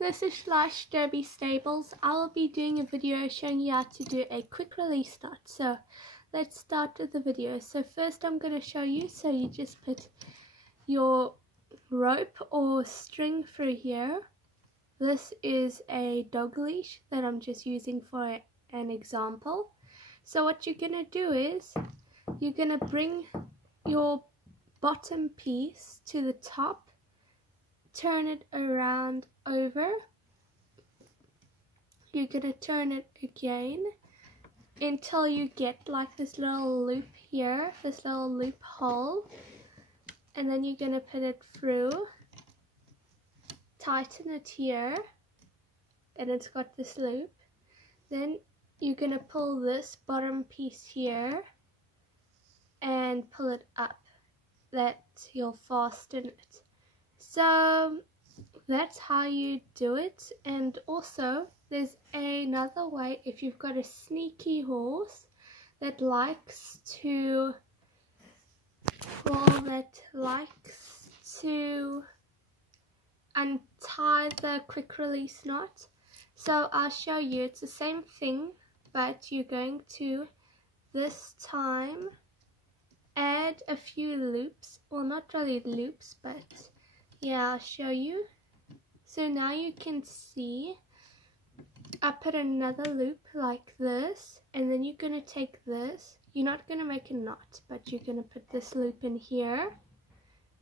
this is Slash Derby Stables. I will be doing a video showing you how to do a quick release knot. So let's start with the video. So first I'm going to show you, so you just put your rope or string through here. This is a dog leash that I'm just using for an example. So what you're going to do is you're going to bring your bottom piece to the top, turn it around over, you're going to turn it again until you get like this little loop here, this little loop hole, and then you're going to put it through, tighten it here, and it's got this loop. Then you're going to pull this bottom piece here and pull it up, that you'll fasten it. So that's how you do it. And also there's another way. If you've got a sneaky horse that likes to untie the quick release knot, so I'll show you. It's the same thing, but you're going to this time add a few loops. Well, not really loops, but yeah, I'll show you. So now you can see I put another loop like this, and then you're going to take this. You're not going to make a knot, but you're going to put this loop in here.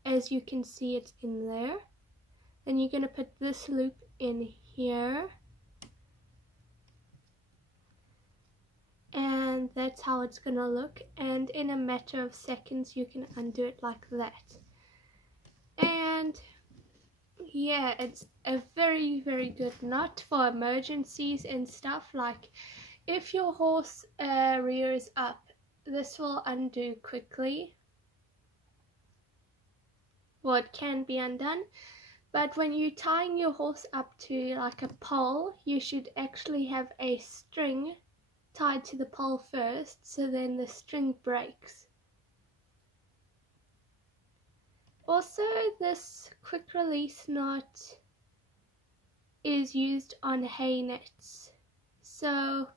As you can see, it's in there. Then you're going to put this loop in here. And that's how it's going to look. And in a matter of seconds, you can undo it like that. And yeah, it's a very, very good knot for emergencies and stuff. Like if your horse rears up, this will undo quickly. Well, it can be undone, but when you're tying your horse up to like a pole, you should actually have a string tied to the pole first, so then the string breaks. Also, this quick release knot is used on hay nets. So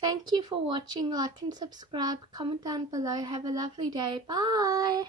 thank you for watching. Like and subscribe, comment down below. Have a lovely day. Bye.